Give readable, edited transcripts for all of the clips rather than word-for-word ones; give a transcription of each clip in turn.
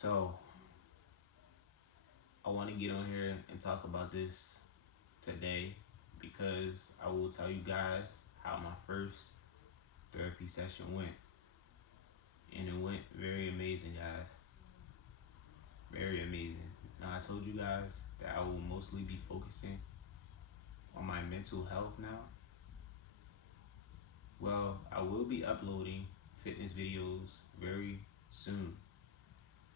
So I want to get on here and talk about this today because I will tell you guys how my first therapy session went. And it went very amazing, guys. Very amazing. Now, I told you guys that I will mostly be focusing on my mental health now. Well, I will be uploading fitness videos very soon,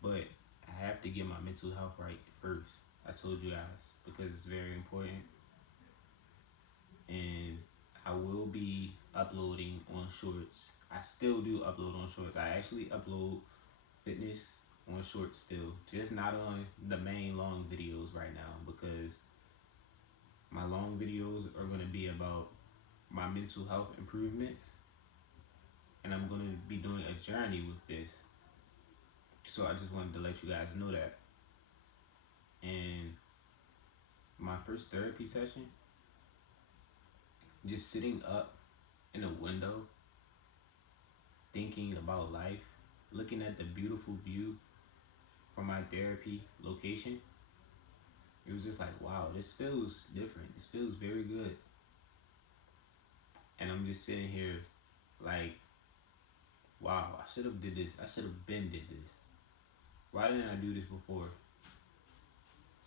but I have to get my mental health right first. I told you guys because it's very important. And I will be uploading on shorts. I still do upload on shorts. I actually upload fitness on shorts still, just not on the main long videos right now because my long videos are going to be about my mental health improvement, and I'm going to be doing a journey with this. So I just wanted to let you guys know that. And my first therapy session, just sitting up in a window, thinking about life, looking at the beautiful view from my therapy location, it was just like, wow, this feels different. This feels very good. And I'm just sitting here like, wow, I should have did this. I should have been did this. Why didn't I do this before?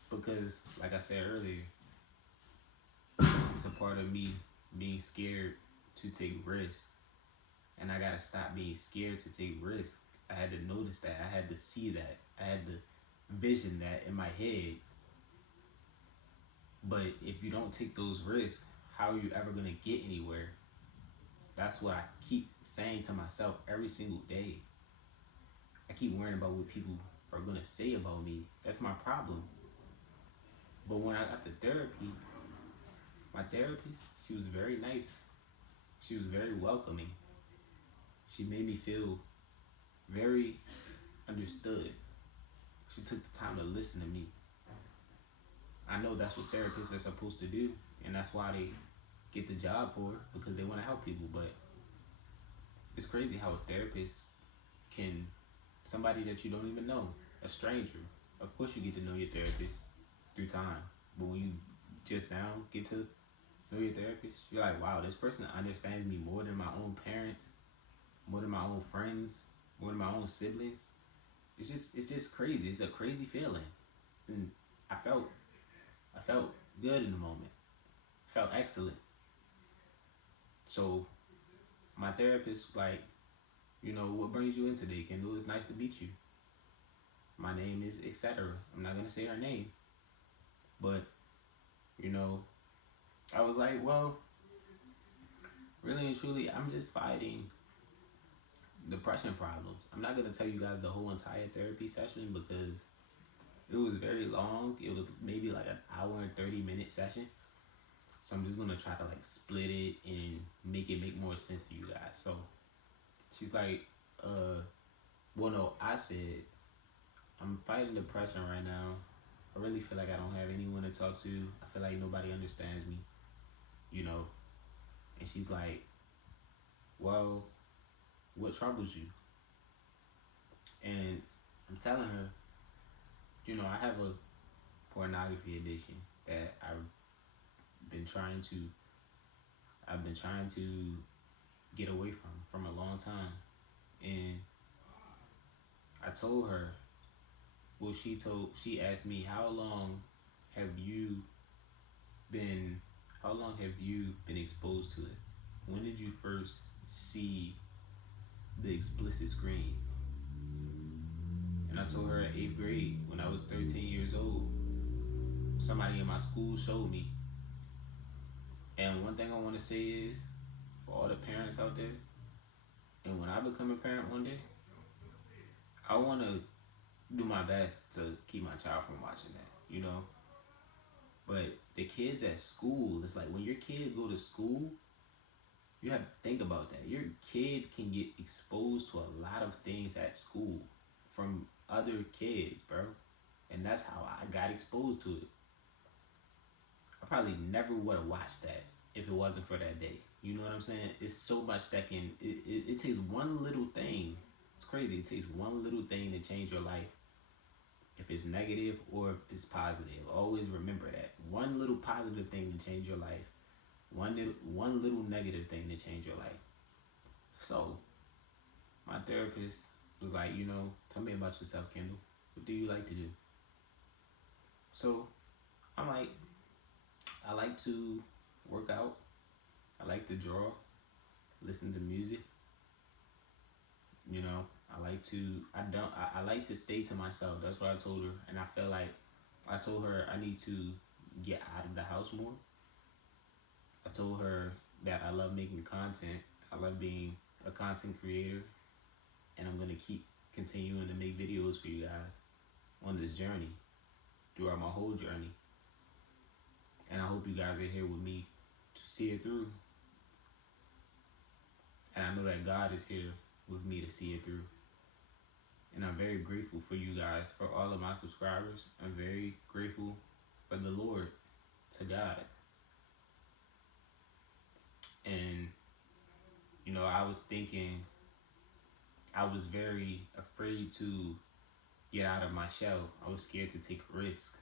Because, like I said earlier, it's a part of me being scared to take risks. And I gotta stop being scared to take risks. I had to notice that. I had to see that. I had to vision that in my head. But if you don't take those risks, how are you ever gonna get anywhere? That's what I keep saying to myself every single day. I keep worrying about what people are gonna say about me. That's my problem. But when I got to therapy, my therapist, she was very nice. She was very welcoming. She made me feel very understood. She took the time to listen to me. I know that's what therapists are supposed to do, and that's why they get the job for it, because they want to help people. But it's crazy how a therapist can, somebody that you don't even know, a stranger, of course you get to know your therapist through time. But when you just now get to know your therapist, you're like, wow, this person understands me more than my own parents, more than my own friends, more than my own siblings. It's just crazy. It's a crazy feeling. And I felt good in the moment. I felt excellent. So my therapist was like, you know, what brings you in today, Kendall? It's nice to meet you. My name is etc. I'm not gonna say her name. But, you know, I was like, well, really and truly, I'm just fighting depression problems. I'm not gonna tell you guys the whole entire therapy session because it was very long. It was maybe like an hour and 30-minute session. So I'm just gonna try to like split it and make it make more sense to you guys. So she's like, well no, I said, I'm fighting depression right now. I really feel like I don't have anyone to talk to. I feel like nobody understands me, you know. And she's like, well, what troubles you? And I'm telling her, you know, I have a pornography addiction that I've been trying to get away from a long time. And I told her, well, she asked me, how long have you been exposed to it? When did you first see the explicit screen? And I told her at 8th grade, when I was 13 years old, somebody in my school showed me. And one thing I want to say is, for all the parents out there, and when I become a parent one day, I want to do my best to keep my child from watching that, you know? But the kids at school, it's like when your kid go to school, you have to think about that. Your kid can get exposed to a lot of things at school from other kids, bro. And that's how I got exposed to it. I probably never would have watched that if it wasn't for that day. You know what I'm saying? It's so much that can, it takes one little thing. It's crazy. It takes one little thing to change your life. if it's negative or if it's positive. Always remember that. One little positive thing to change your life. One little negative thing to change your life. So my therapist was like, tell me about yourself, Kendall. What do you like to do? So I'm like, I like to work out. I like to draw, listen to music. I like to stay to myself. That's what I told her. And I felt like I told her I need to get out of the house more. I told her that I love making content. I love being a content creator. And I'm going to keep continuing to make videos for you guys on this journey, throughout my whole journey. And I hope you guys are here with me to see it through. And I know that God is here with me to see it through. And I'm very grateful for you guys, for all of my subscribers. I'm very grateful for the Lord, to God. And, I was thinking, I was very afraid to get out of my shell. I was scared to take a risk.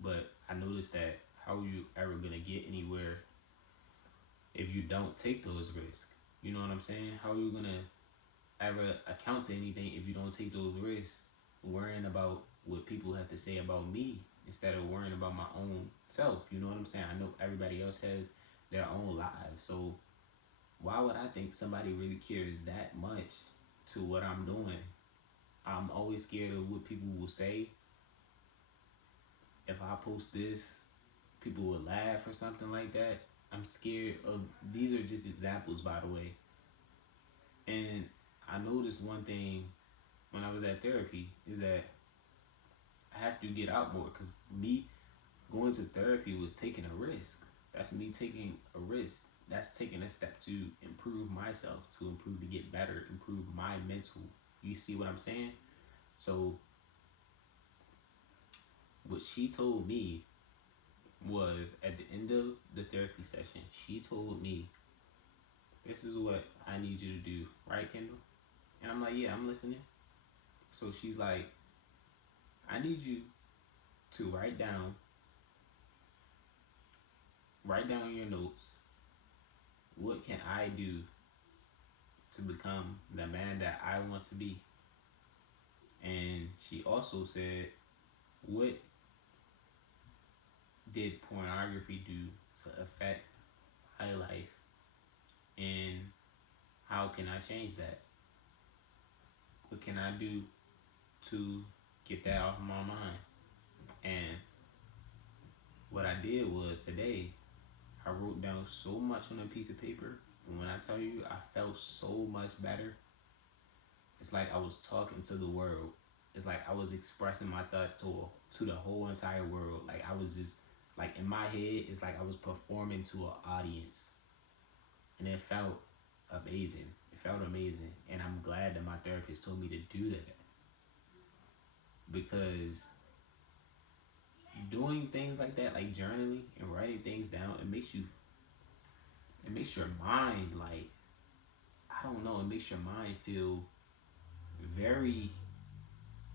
But I noticed that how are you ever going to get anywhere if you don't take those risks? You know what I'm saying? How are you going to ever account to anything if you don't take those risks? Worrying about what people have to say about me instead of worrying about my own self. You know what I'm saying? I know everybody else has their own lives. So why would I think somebody really cares that much to what I'm doing? I'm always scared of what people will say. If I post this, people will laugh or something like that. I'm scared of, these are just examples, by the way. And I noticed one thing when I was at therapy is that I have to get out more, because me going to therapy was taking a risk. That's me taking a risk. That's taking a step to improve myself, to get better, improve my mental. You see what I'm saying? So what she told me was, at the end of the therapy session, she told me, this is what I need you to do, right, Kendall? And I'm like, yeah, I'm listening. So she's like, I need you to write down in your notes, what can I do to become the man that I want to be? And she also said, what did pornography do to affect my life? And how can I change that? What can I do to get that off my mind? And what I did was, today, I wrote down so much on a piece of paper. And when I tell you, I felt so much better. It's like I was talking to the world. It's like I was expressing my thoughts to the whole entire world. Like I was just, like in my head, it's like I was performing to an audience. And it felt amazing. It felt amazing. And I'm glad that my therapist told me to do that. Because doing things like that, like journaling and writing things down, it makes your mind, like, I don't know, it makes your mind feel very,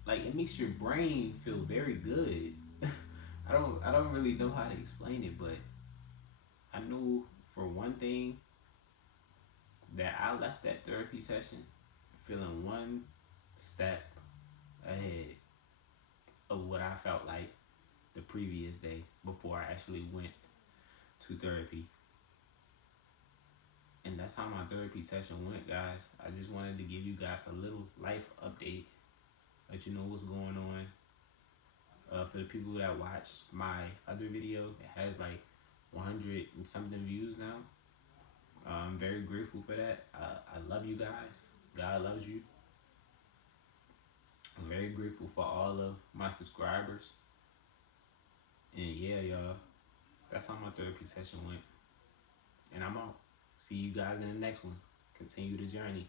like, it makes your brain feel very good. I don't really know how to explain it, but I know for one thing that I left that therapy session feeling one step ahead of what I felt like the previous day before I actually went to therapy. And that's how my therapy session went, guys. I just wanted to give you guys a little life update, let you know what's going on. For the people that watched my other video, it has like 100 and something views now. I'm very grateful for that. I love you guys. God loves you. I'm very grateful for all of my subscribers. And yeah, y'all, that's how my therapy session went. And I'm out. See you guys in the next one. Continue the journey.